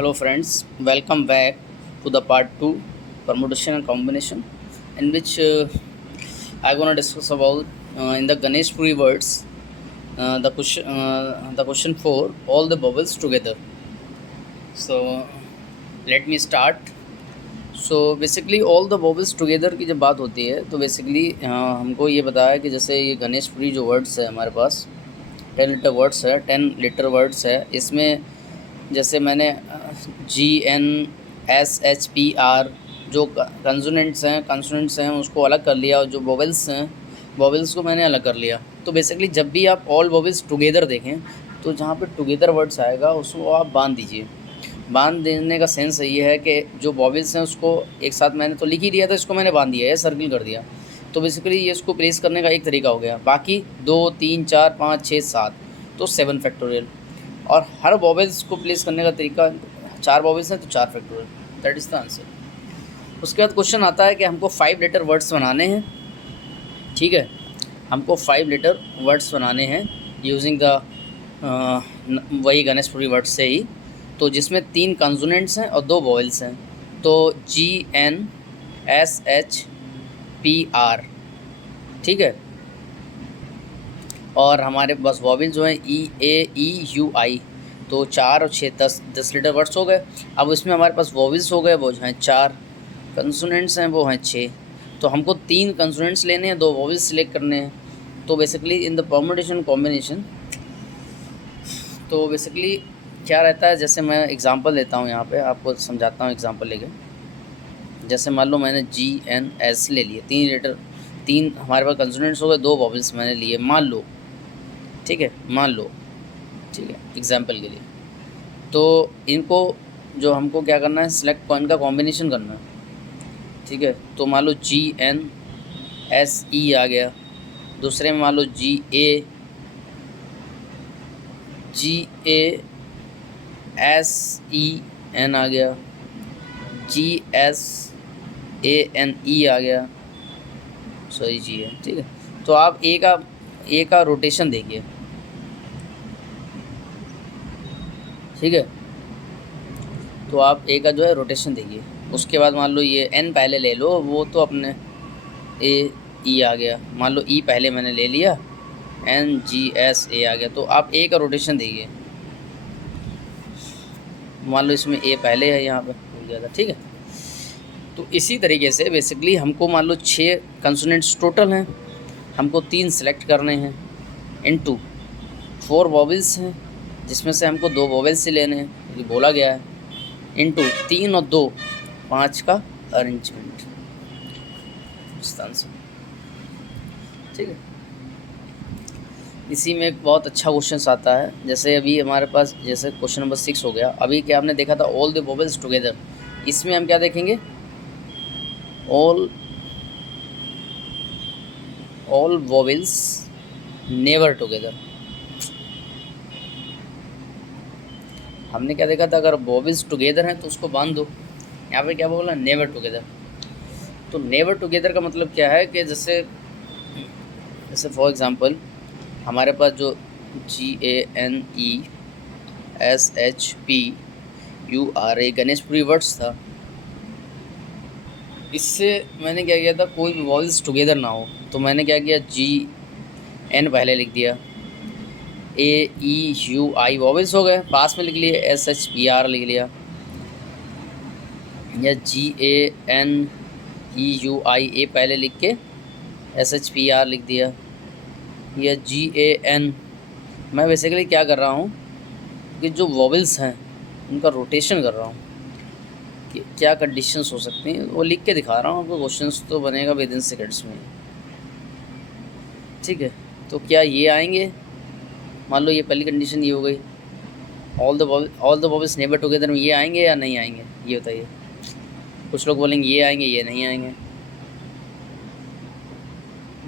Hello friends, welcome back to the part 2 permutation and combination, in which I'm gonna discuss about in the Ganesh Puri words the question 4, all the vowels together. So let me start. So basically all the vowels together की जब बात होती है तो basically हमको ये बताया कि जैसे ये गणेशपुरी जो वर्ड्स है हमारे पास 10 लेटर वर्ड्स है, 10 लेटर वर्ड्स है। इसमें जैसे मैंने GNSHPR जो कंसोनेंट्स हैं उसको अलग कर लिया, और जो वोवेल्स हैं वोवेल्स को मैंने अलग कर लिया। तो बेसिकली जब भी आप ऑल वोवेल्स टुगेदर देखें तो जहाँ पे टुगेदर वर्ड्स आएगा उसको आप बांध दीजिए। बांध देने का सेंस ये है कि जो वोवेल्स हैं उसको एक साथ मैंने तो लिख ही दिया था, इसको मैंने बांध दिया है, सर्किल कर दिया। तो बेसिकली ये इसको प्लेस करने का एक तरीका हो गया। बाकी 2 3 4 5 6 7 तो 7 फैक्टोरियल, और हर वोवेल्स को प्लेस करने का तरीका 4 वोवेल्स हैं तो 4 factorial. That is the answer. उसके बाद क्वेश्चन आता है कि हमको 5 लेटर वर्ड्स बनाने हैं। ठीक है, हमको 5 लेटर वर्ड्स बनाने हैं यूजिंग द वही गणेशपुरी वर्ड्स से ही, तो जिसमें 3 कंसोनेंट्स हैं और 2 वोवेल्स हैं। तो GNSHPR, ठीक है। और हमारे पास वोवेल जो है EAEUI, तो 4 और 6 10 लेटर वर्ड्स हो गए। अब इसमें हमारे पास वोवेल्स हो गए, वो जो हैं 4, कंसोनेंट्स हैं वो हैं 6। तो हमको 3 कंसोनेंट्स लेने हैं, 2 वोवेल्स सिलेक्ट करने हैं। तो basically in the permutation combination, तो बेसिकली क्या रहता है, जैसे मैं एग्जांपल देता हूँ, यहाँ पे आपको समझाता हूँ एग्जांपल लेके। जैसे मान लो मैंने GNS ले लिए, 3 लेटर, 3 हमारे पास कंसोनेंट्स हो गए, 2 वोवेल्स मैंने लिए, मान लो, ठीक है, मान लो, ठीक है, एग्जांपल के लिए। तो इनको जो हमको क्या करना है, सिलेक्ट कौन का कॉम्बिनेशन करना है, ठीक है। तो मान लो GNSE आ गया, दूसरे में मान लो GASEN आ गया, GSANE आ गया, सही जी है, ठीक है। तो आप ए का रोटेशन देखिए, ठीक है। तो आप ए का जो है रोटेशन देखिए। उसके बाद मान लो ये एन पहले ले लो, वो तो अपने ई आ गया, मान लो ई पहले मैंने ले लिया, NGSA आ गया। तो आप ए का रोटेशन देखिए, मान लो इसमें ए पहले है, यहाँ पे भूल गया था, ठीक है। तो इसी तरीके से बेसिकली हमको मान लो 6 कंसोनेंट्स टोटल हैं, हमको 3 सेलेक्ट करने हैं, इनटू 4 वोवेल्स हैं जिसमें से हमको 2 वोवेल्स से लेने हैं, ये बोला गया है, इनटू 3 और 2 5 का अरेंजमेंट, आंसर, ठीक है। इसी में एक बहुत अच्छा क्वेश्चन आता है, जैसे अभी हमारे पास जैसे क्वेश्चन नंबर 6 हो गया। अभी क्या आपने देखा था, ऑल द वोवेल्स टुगेदर। इसमें हम क्या देखेंगे, ऑल वोवेल्स नेवर टुगेदर। हमने क्या देखा था, अगर वोवेल्स टुगेदर हैं तो उसको बांध दो। यहाँ पे क्या बोला, नेवर टुगेदर। तो नेवर टुगेदर का मतलब क्या है कि जैसे फॉर एग्ज़ाम्पल हमारे पास जो GANESHPURA गणेशपुरी वर्ड्स था, इससे मैंने क्या किया था, कोई भी वॉवेल्स टुगेदर ना हो, तो मैंने क्या किया, GN पहले लिख दिया, AEUI वॉवेल्स हो गए, पास में लिख लिए, SHPR लिख लिया, या GANEUI ए पहले लिख के SHPR लिख दिया, या GAN। मैं बेसिकली क्या कर रहा हूँ कि जो वोवेल्स हैं उनका रोटेशन कर रहा हूँ कि क्या कंडीशंस हो सकती हैं, वो लिख के दिखा रहा हूँ आपको। क्वेश्चंस तो बनेगा विद इन सेकेंड्स में, ठीक है। तो क्या ये आएंगे, मान लो ये पहली कंडीशन ये हो गई, all the vowels never together में ये आएंगे या नहीं आएंगे, ये बताइए। कुछ लोग बोलेंगे ये आएंगे, ये नहीं आएंगे।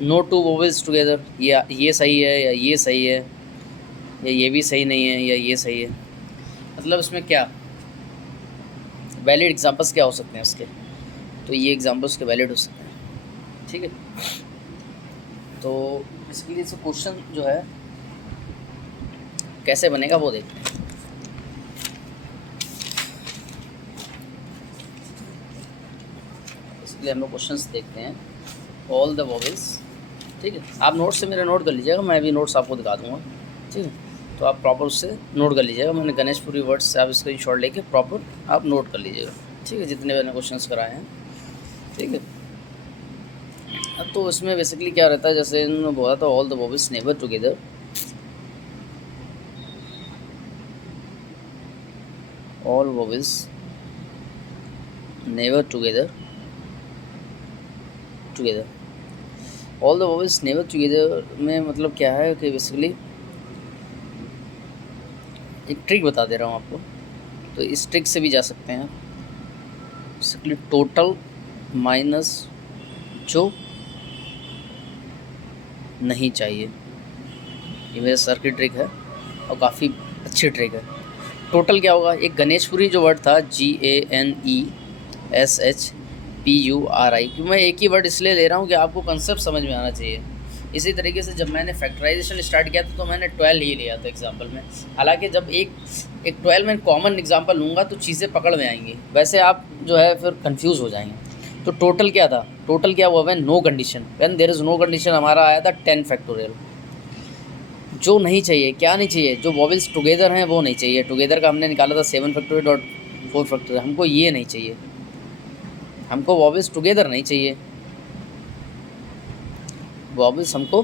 नो टू वोवेल्स टुगेदर, ये सही है या ये सही है, या ये भी सही नहीं है या ये सही है। मतलब इसमें क्या वैलिड एग्जांपल्स क्या हो सकते हैं इसके, तो ये एग्जांपल्स के वैलिड हो सकते हैं, ठीक है। तो इसके लिए क्वेश्चन जो है कैसे बनेगा वो देखते हैं। बेसिकली हम लोग क्वेश्चंस देखते हैं। ऑल द वॉवेल्स, ठीक है। आप नोट से मेरे नोट कर लीजिएगा, मैं भी नोट्स आपको दिखा दूँगा, ठीक है। तो आप प्रॉपर उससे नोट कर लीजिएगा। मैंने गणेशपुरी वर्ड्स से आप स्क्रीन शॉट लेके प्रॉपर आप नोट कर लीजिएगा, ठीक है, जितने मैंने क्वेश्चंस कराए हैं, ठीक है। अब तो इसमें बेसिकली क्या रहता है, जैसे इन्होंने बोला था all the vowels never together, all vowels never together, all the vowels never together में मतलब क्या है कि बेसिकली एक ट्रिक बता दे रहा हूँ आपको। तो इस ट्रिक से भी जा सकते हैं बेसिकली टोटल माइनस जो नहीं चाहिए। ये मेरे सर की ट्रिक है और काफ़ी अच्छी ट्रिक है। टोटल क्या होगा, एक गणेशपुरी जो वर्ड था GANESHPURI, क्यों मैं एक ही वर्ड इसलिए ले रहा हूँ कि आपको कंसेप्ट समझ में आना चाहिए। इसी तरीके से जब मैंने फैक्टराइजेशन स्टार्ट किया था तो मैंने 12 ही लिया था एग्जाम्पल में। हालांकि जब एक 12 में कॉमन एग्जाम्पल लूँगा तो चीज़ें पकड़ में आएंगी, वैसे आप जो है फिर कंफ्यूज हो जाएंगे। तो टोटल क्या था, टोटल क्या हुआ, when no condition, when there is no condition हमारा आया था 10 फैक्टोरियल। जो नहीं चाहिए, क्या नहीं चाहिए, जो वॉवेल्स टुगेदर हैं वो नहीं चाहिए। टुगेदर का हमने निकाला था 7 फैक्टोरियल और 4 फैक्टोरियल। हमको ये नहीं चाहिए, हमको वॉवेल्स टुगेदर नहीं चाहिए, वॉवेल्स हमको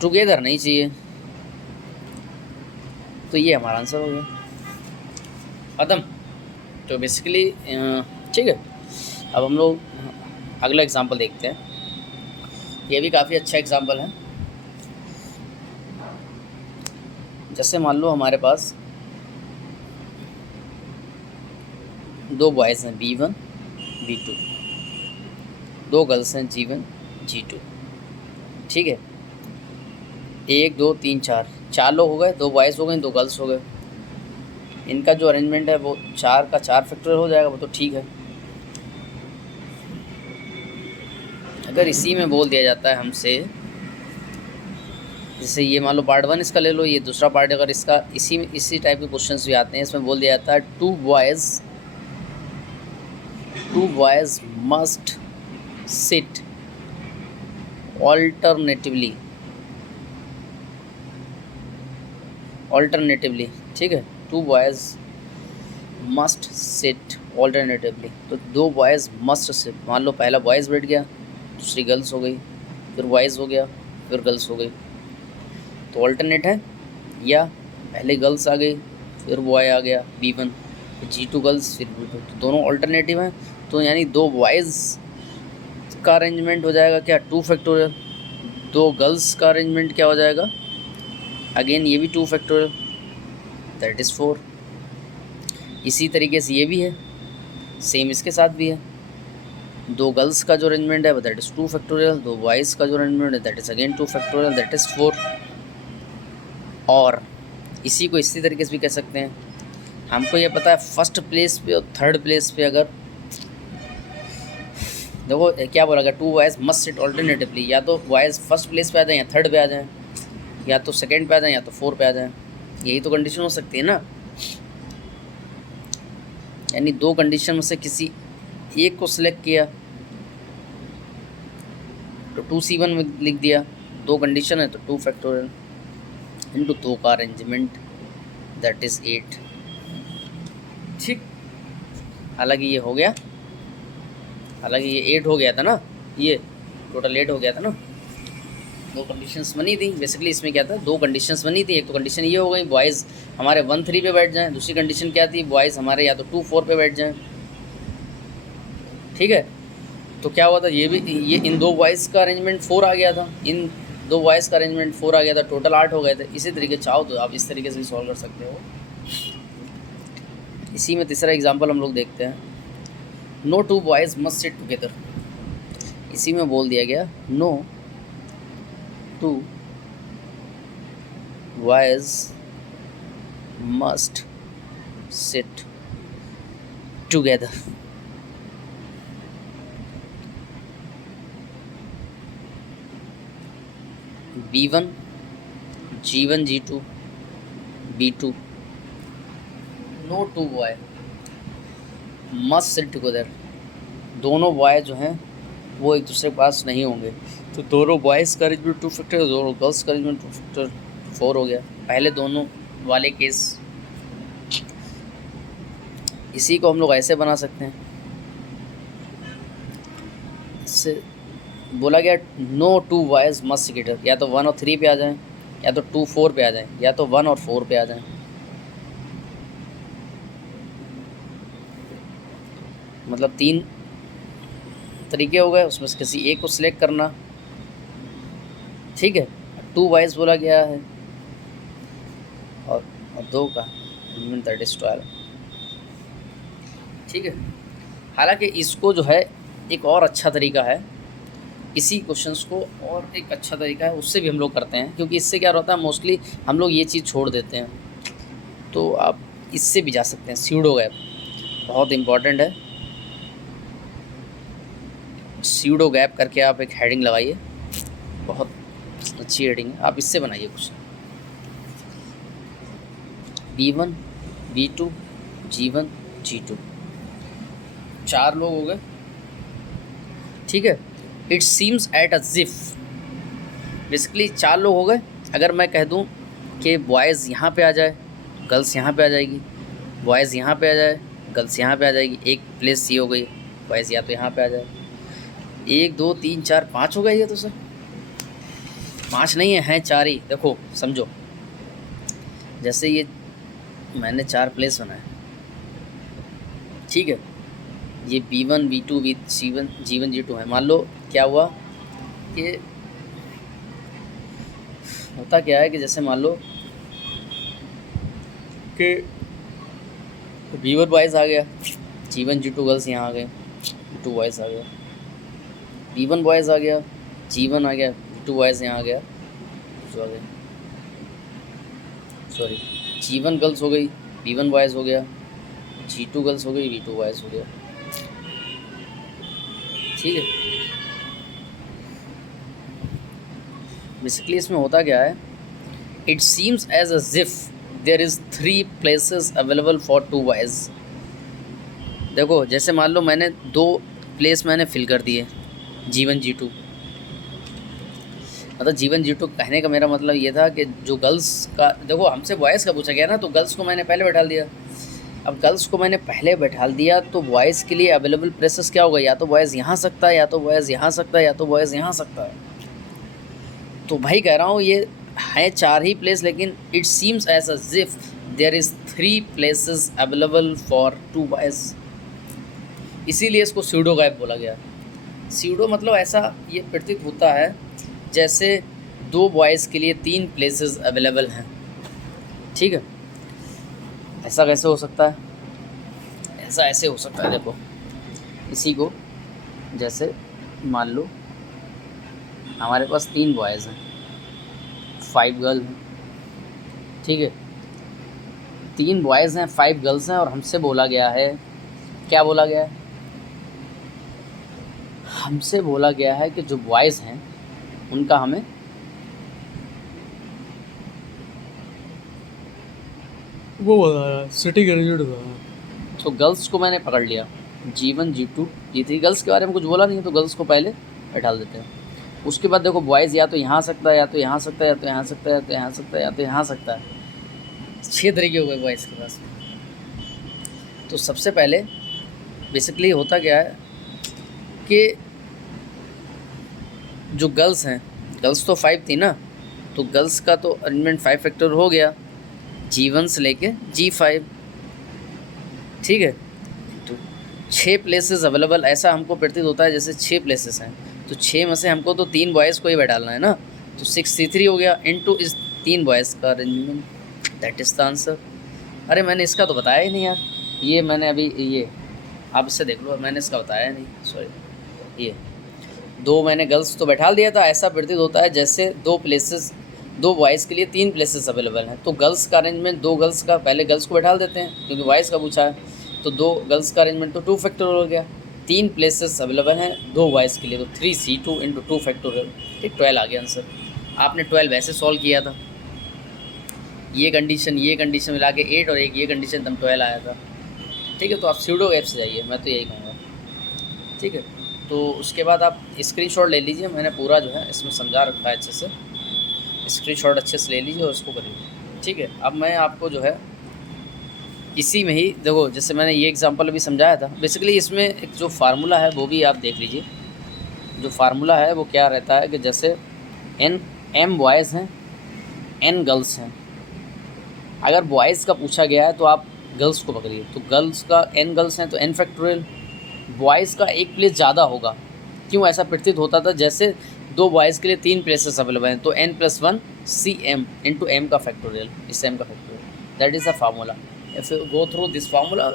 टुगेदर नहीं चाहिए। तो ये हमारा आंसर हो गया, खत्म। तो बेसिकली ठीक है। अब हम लोग अगला एग्जांपल देखते हैं। ये भी काफ़ी अच्छा एग्जांपल है। जैसे मान लो हमारे पास दो बॉयज़ हैं B1 B2, दो गर्ल्स हैं G1 G2, ठीक है। 1 2 3 4, 4 लोग हो गए, 2 बॉयज़ हो गए, 2 गर्ल्स हो गए। इनका जो अरेंजमेंट है वो 4 का 4 फैक्टोरियल हो जाएगा, वो तो ठीक है। अगर इसी में बोल दिया जाता है हमसे, जैसे ये मान लो पार्ट 1 इसका ले लो, ये दूसरा पार्ट, अगर इसका इसी टाइप के क्वेश्चंस भी आते हैं, इसमें बोल दिया जाता है two boys must sit alternatively, ठीक है। Two boys must sit alternatively, तो 2 बॉयज़ मस्ट सिट, मान लो पहला बॉयज़ बैठ गया, दूसरी गर्ल्स हो गई, फिर बॉयज़ हो गया, फिर गर्ल्स हो गई। तो ऑल्टरनेट है, या पहले गर्ल्स आ गई फिर बॉय आ गया B1, फिर G2 गर्ल्स फिर B2, तो दोनों ऑल्टरनेटिव हैं। तो यानी 2 बॉयज़ का अरेंजमेंट हो जाएगा क्या, 2 फैक्टोरियल। 2 गर्ल्स का अरेंजमेंट क्या हो जाएगा, अगेन ये भी 2 फैक्टोरियल, दैट इज़ 4। इसी तरीके से ये भी है, सेम इसके साथ भी है। 2 गर्ल्स का जो अरेंजमेंट है वो दैट इज़ 2 फैक्टोरियल, 2 बॉयज़ का जो अरेंजमेंट है that is again 2 factorial, that is 4। और इसी को इसी तरीके से भी कह सकते हैं, हमको ये पता है फर्स्ट प्लेस पे और थर्ड प्लेस पे अगर देखो क्या बोला गया, 2 बॉयज़ मस्ट सिट ऑल्टरनेटिवली, या तो बॉयज़ फर्स्ट प्लेस पे आ जाएं या थर्ड पे आ जाएं, या तो सेकंड पे आ जाएं या तो 4 पे आ जाएं। यही तो कंडीशन हो सकती है ना। यानी 2 कंडीशन में से किसी एक को सिलेक्ट किया तो 2C1 में लिख दिया, 2 कंडीशन है तो 2 फैक्टोरियल इंटू 2 का अरेंजमेंट दैट इज़ 8, ठीक। हालांकि ये हो गया, हालांकि ये 8 हो गया था ना, ये टोटल 8 हो गया था ना। 2 कंडीशंस बनी थी बेसिकली, इसमें क्या था, 2 कंडीशंस बनी थी। एक तो कंडीशन ये हो गई बॉयज़ हमारे 1 3 पे बैठ जाएं, दूसरी कंडीशन क्या थी, बॉयज़ हमारे या तो 2 4 पे बैठ जाएं, ठीक है। तो क्या हुआ था, ये इन 2 बॉयज़ का अरेंजमेंट 4 आ गया था, इन 2 बॉयज़ का अरेंजमेंट 4 आ गया था, टोटल 8 हो गए थे। इसी तरीके चाहो तो आप इस तरीके से भी सॉल्व कर सकते हो। इसी में तीसरा एग्जांपल हम लोग देखते हैं, no 2 boys must sit together. इसी में बोल दिया गया no 2 boys must sit together. B1 G1 G2 B2, no 2 boy must sit together, दोनों बॉय जो हैं वो एक दूसरे के पास नहीं होंगे, तो दोनों बॉयज़ का अरेंजमेंट 2 फैक्टर, दोनों गर्ल्स का अरेंजमेंट 2 फैक्टर 4 हो गया। पहले दोनों वाले केस, इसी को हम लोग ऐसे बना सकते हैं। इससे बोला गया नो 2 बॉयज़ मस्ट टुगेदर, या तो 1 और 3 पे आ जाएं, या तो 2 4 पे आ जाएं, या तो 1 और 4 पे आ जाएं। मतलब 3 तरीके हो गए, उसमें से किसी एक को सिलेक्ट करना, ठीक है। 2 बॉयज़ बोला गया है और 2 का दैट इज 12, ठीक है। हालांकि इसको जो है एक और अच्छा तरीका है, इसी क्वेश्चंस को और एक अच्छा तरीका है, उससे भी हम लोग करते हैं, क्योंकि इससे क्या होता है मोस्टली हम लोग ये चीज़ छोड़ देते हैं। तो आप इससे भी जा सकते हैं, स्यूडो गैप बहुत इम्पॉर्टेंट है। स्यूडो गैप करके आप एक हेडिंग लगाइए, बहुत अच्छी हेडिंग है, आप इससे बनाइए कुछ। B1 B2 G1 G2, 4 लोग हो गए, ठीक है। It seems at a GIF, basically 4 लोग हो गए। अगर मैं कह दूं कि बॉयज़ यहाँ पे आ जाए, गर्ल्स यहाँ पे आ जाएगी, बॉयज़ यहाँ पे आ जाए, गर्ल्स यहाँ पे आ जाएगी, एक प्लेस सी हो गई, बॉयज़ या तो यहाँ पे आ जाए। 1 2 3 4 5 हो गया ये तो सर, 5 नहीं है, हैं 4 ही। देखो समझो, जैसे ये मैंने 4 प्लेस बनाए, ठीक है। ये B1 B2 C1 G1 G2 है। मान लो क्या हुआ कि होता क्या है कि जैसे मान लो कि B1 बॉयज़ आ गया, G1 G2 गर्ल्स यहाँ आ गए, B2 बॉयज़ आ गया, B1 बॉयज़ आ गया, G1 आ गया, B2 बॉयज़ यहाँ आ गया, जो आ गया, सॉरी G1 गर्ल्स हो गई, B1 बॉयज़ हो गया, G2 गर्ल्स हो गई, B2 बॉयज़ हो गया, ठीक है। बेसिकली इसमें होता क्या है, it seems as a if there is 3 places available for 2 boys. देखो जैसे मान लो मैंने 2 प्लेस मैंने फिल कर दिए, G1 G2, मतलब G1 G2 कहने का मेरा मतलब ये था कि जो गर्ल्स का, देखो हमसे बॉयज़ का पूछा गया ना, तो गर्ल्स को मैंने पहले बैठा दिया। अब गर्ल्स को मैंने पहले बैठा दिया तो बॉयज़ के लिए अवेलेबल प्लेसेस क्या होगा, या तो बॉयज़ यहाँ सकता है, या तो बॉयज़ यहाँ सकता है, या तो बॉयज़ यहाँ सकता है। तो भाई कह रहा हूँ ये है 4 ही प्लेस, लेकिन it seems as a if there is 3 places available for 2 boys, इसीलिए इसको स्यूडो गैप बोला गया। स्यूडो मतलब ऐसा ये प्रतीत होता है जैसे 2 बॉयज़ के लिए 3 प्लेसेस अवेलेबल हैं, ठीक है। ऐसा कैसे हो सकता है, ऐसा ऐसे हो सकता है, देखो इसी को जैसे मान लो हमारे पास 3 बॉयज़ हैं, 5 गर्ल हैं, ठीक है। 3 बॉयज़ हैं, 5 गर्ल्स हैं, और हमसे बोला गया है, क्या बोला गया है, हमसे बोला गया है कि जो बॉयज़ हैं उनका हमें वो बता रहा सिटी ग्रेजुएट बता रहा। तो गर्ल्स को मैंने पकड़ लिया, G1 G2 G3, गर्ल्स के बारे में कुछ बोला नहीं, तो गर्ल्स को पहले बैठा देते हैं। उसके बाद देखो बॉयज़ या तो यहाँ सकता है, या तो यहाँ सकता है, या तो यहाँ सकता है, या तो यहाँ सकता है, या तो यहाँ सकता है, 6 तरीके हो गए बॉयज़ के पास। तो सबसे पहले बेसिकली होता क्या है कि जो गर्ल्स हैं, गर्ल्स तो 5 थी ना, तो गर्ल्स का तो अरेंजमेंट 5 फैक्टर हो गया, G1 से लेके G5, ठीक है। तो 6 प्लेसेस अवेलेबल, ऐसा हमको प्रतीत होता है जैसे 6 प्लेसेस हैं, तो 6 में से हमको तो 3 बॉयज़ को ही बैठाना है ना, तो 6C3 हो गया इनटू इस 3 बॉयज़ का arrangement, that is the answer. अरे मैंने इसका तो बताया ही नहीं यार, ये मैंने अभी ये आप इससे देख लो, मैंने इसका बताया नहीं, सॉरी। ये 2 मैंने गर्ल्स तो बैठा दिया था, ऐसा प्रतीत होता है जैसे 2 प्लेसेस, 2 बॉयज़ के लिए 3 प्लेसेस अवेलेबल हैं, तो गर्ल्स का अरेंजमेंट 2 गर्ल्स का, पहले गर्ल्स को बैठा देते हैं क्योंकि बॉयज़ का पूछा है, तो 2 गर्ल्स का अरेंजमेंट तो 2 फैक्टोरियल हो गया, 3 प्लेसेस अवेलेबल हैं 2 बॉयज़ के लिए, तो 3C2 इंटू 2 फैक्टोरियल, ठीक 12 आ गया आंसर। आपने 12 वैसे सॉल्व किया था, ये कंडीशन मिला के 8 और एक ये कंडीशन तब 12 आया था, ठीक है। तो आप स्यूडो गैप से जाइए, मैं तो यही कहूँगा। ठीक है। तो उसके बाद आप स्क्रीनशॉट ले लीजिए, मैंने पूरा जो है इसमें समझा रखा है अच्छे से, स्क्रीनशॉट अच्छे से ले लीजिए और उसको करिए, ठीक है। अब मैं आपको जो है इसी में ही देखो, जैसे मैंने ये एग्जांपल अभी समझाया था, बेसिकली इसमें एक जो फार्मूला है वो भी आप देख लीजिए। जो फार्मूला है वो क्या रहता है कि जैसे m बॉयज़ हैं, n गर्ल्स हैं। अगर बॉयज़ का पूछा गया है तो आप गर्ल्स को पकड़िए, तो गर्ल्स का n गर्ल्स हैं तो n फैक्टोरियल, बॉयज़ का एक प्लेस ज़्यादा होगा। क्यों ऐसा प्रतीत होता था, जैसे 2 बॉयज़ के लिए 3 प्लेसेस अवेलेबल हैं, तो n+1 cm इंटू m का फैक्टोरियल, इस m का factorial, that is the formula. If you go through this formula,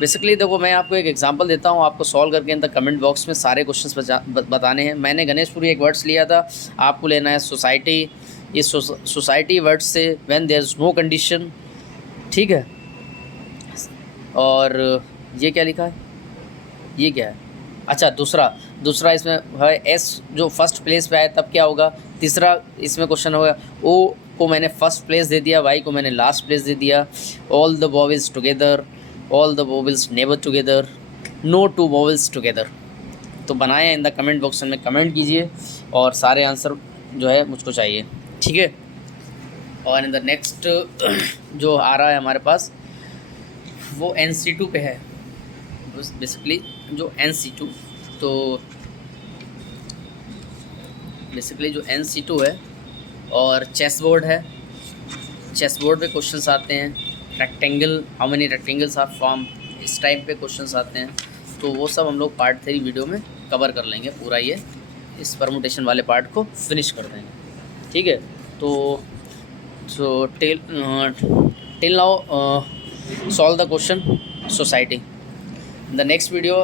basically देखो मैं आपको एक एग्जांपल देता हूँ, आपको सॉल्व करके इन द कमेंट बॉक्स में सारे क्वेश्चंस बताने हैं। मैंने गणेशपुरी एक वर्ड्स लिया था, आपको लेना है सोसाइटी। इस सोसाइटी वर्ड से when there is no condition, ठीक है। और ये क्या लिखा है, ये क्या है, अच्छा दूसरा इसमें है एस जो फर्स्ट प्लेस पे आया तब क्या होगा। तीसरा इसमें क्वेश्चन होगा, ओ को मैंने फर्स्ट प्लेस दे दिया, वाई को मैंने लास्ट प्लेस दे दिया। All the vowels together, all the vowels never together, no two vowels together. तो बनाए इन द कमेंट बॉक्स में कमेंट कीजिए और सारे आंसर जो है मुझको चाहिए, ठीक है। और इन द नेक्स्ट जो आ रहा है हमारे पास वो NC2 पे है, बेसिकली जो NC2, तो बेसिकली जो NC2 है और चेस बोर्ड है। चेस बोर्ड पे क्वेश्चंस आते हैं, rectangle, how many rectangles are form, इस टाइप पे क्वेश्चंस आते हैं। तो वो सब हम लोग पार्ट 3 वीडियो में कवर कर लेंगे, पूरा ये इस परमुटेशन वाले पार्ट को फिनिश कर देंगे, ठीक है। तो till now solve the question society. In the next video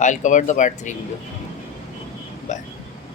I'll cover the part 3 video. Bye.